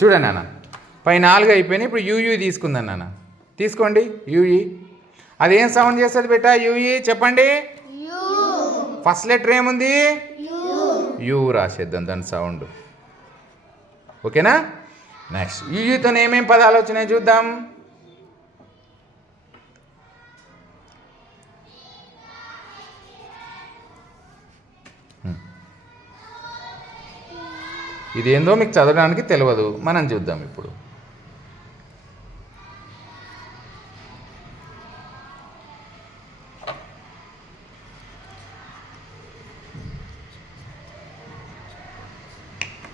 చూడండి నాన్న, పై 4 అయిపోయినాయి. ఇప్పుడు యూయూ తీసుకుందాం నాన్న. తీసుకోండి యూఈ. అదేం సౌండ్ చేస్తుంది బెటా? యూఈ చెప్పండి. ఫస్ట్ లెటర్ ఏముంది? యూ రాసేద్దాం దాని సౌండ్. ఓకేనా? నెక్స్ట్ యూయూతో ఏమేం పదాలు వచ్చినాయి చూద్దాం. ఇదేందో మీకు చదవడానికి తెలియదు, మనం చూద్దాం ఇప్పుడు.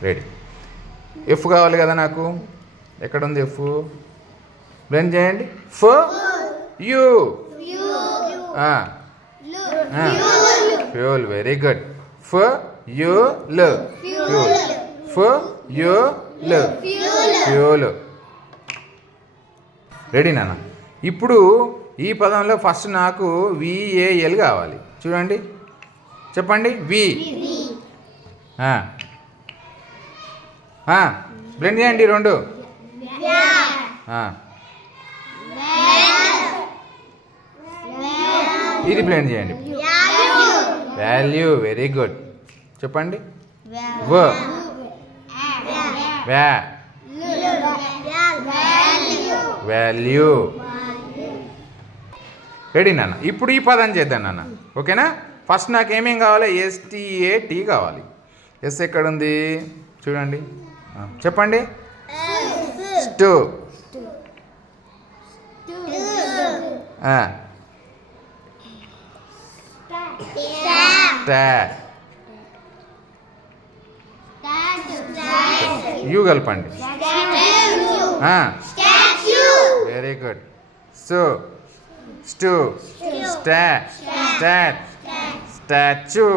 రెడీ. ఎఫ్ కావాలి కదా నాకు. ఎక్కడుంది ఎఫ్? బ్లెండ్ చేయండి. ఫ్ యూ. ఫ్యూల్. Very good. ఫ్ యూ ల్. ఫ్యూల్. ఫ్ యూ ల్. ఫ్యూల్. రెడీ నాన్న. ఇప్పుడు ఈ పదంలో ఫస్ట్ నాకు విఏఎల్ కావాలి. చూడండి, చెప్పండి. వి. బ్లెండ్ చేయండి 2. ఇది బ్లెండ్ చేయండి. వాల్యూ. Very good. చెప్పండి. వ. వాల్యూ. రెడీ నాన్న. ఇప్పుడు ఈ పదం చేద్దాం నాన్న. ఓకేనా? ఫస్ట్ నాకు ఏమేం కావాలి? STAT కావాలి. ఎస్ ఎక్కడుంది చూడండి, చెప్పండి. స్టూ. యూ కలపండి. Very good. So స్టూ. Start. Statue.